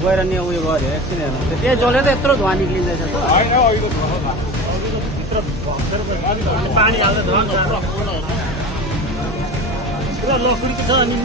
गएर नि उयो गऱ्यो एकछिन हेर्नु त्यहाँ जले त यत्रो धुवा निक्लिँदैछ पानी आउँदै पुरा लकुडी छ अनि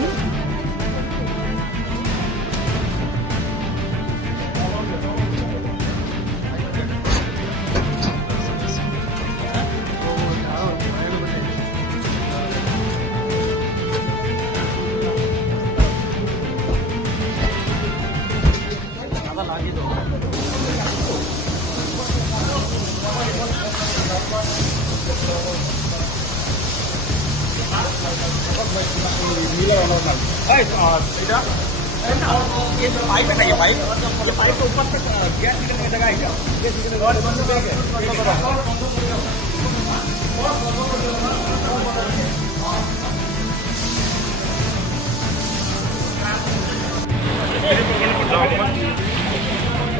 पाइप है पाइप पाइप के ऊपर तक गैस निकलने की जगह है क्या गैस निकलने और बंद बैग है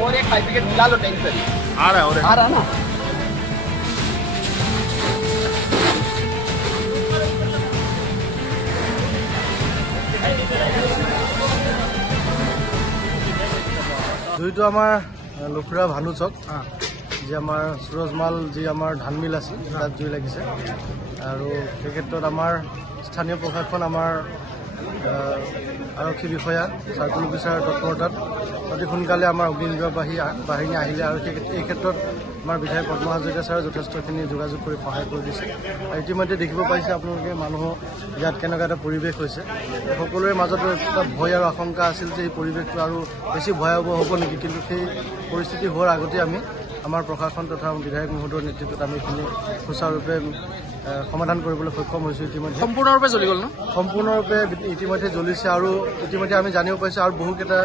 और एक पाइप के मिला लो टैंक से आ रहा है ना জুইটো আমাৰ লুখুৰা ভানু চক যে আমাৰ সুৰজমাল যি আমাৰ ধান মিল আছিল তাত জুই লাগিছে আৰু সেই ক্ষেত্ৰত আমাৰ স্থানীয় প্ৰশাসন আমাৰ আৰক্ষী বিষয়া চাৰ্কুল অফিচাৰ তৎপৰতাত অতি সোনকালে আমাৰ অগ্নিনিৰ্বাপক বাহিনী আহিলে আৰু এই ক্ষেত্ৰত আমাৰ বিধায়ক পদ্ম হাজৰিকা ছাৰে যথেষ্টখিনি যোগাযোগ কৰি সহায় কৰি দিছে আৰু ইতিমধ্যে দেখিব পাইছে আপোনালোকে মানুহ ইয়াত কেনেকুৱা এটা পৰিৱেশ হৈছে সকলোৰে মাজত এটা ভয় আৰু আশংকা আছিল যে এই পৰিৱেশটো আৰু বেছি ভয়াৱহ হ'ব নেকি কিন্তু সেই পৰিস্থিতি হোৱাৰ আগতে আমি আমাৰ প্ৰশাসন তথা বিধায়ক মহোদয়ৰ নেতৃত্বত আমি এইখিনি সুচাৰুৰূপে সমাধান কৰিবলৈ সক্ষম হৈছোঁ ইতিমধ্যে সম্পূৰ্ণৰূপে জ্বলি গ'ল ন সম্পূৰ্ণৰূপে ইতিমধ্যে জ্বলিছে আৰু ইতিমধ্যে আমি জানিব পাৰিছোঁ আৰু বহুকেইটা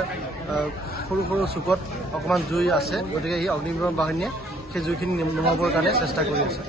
সৰু সৰু চুকত অকণমান জুই আছে গতিকে এই অগ্নিনিৰ্বাপক বাহিনীয়ে সেই জুইখিনি নুমাবৰ কাৰণে চেষ্টা কৰি আছে।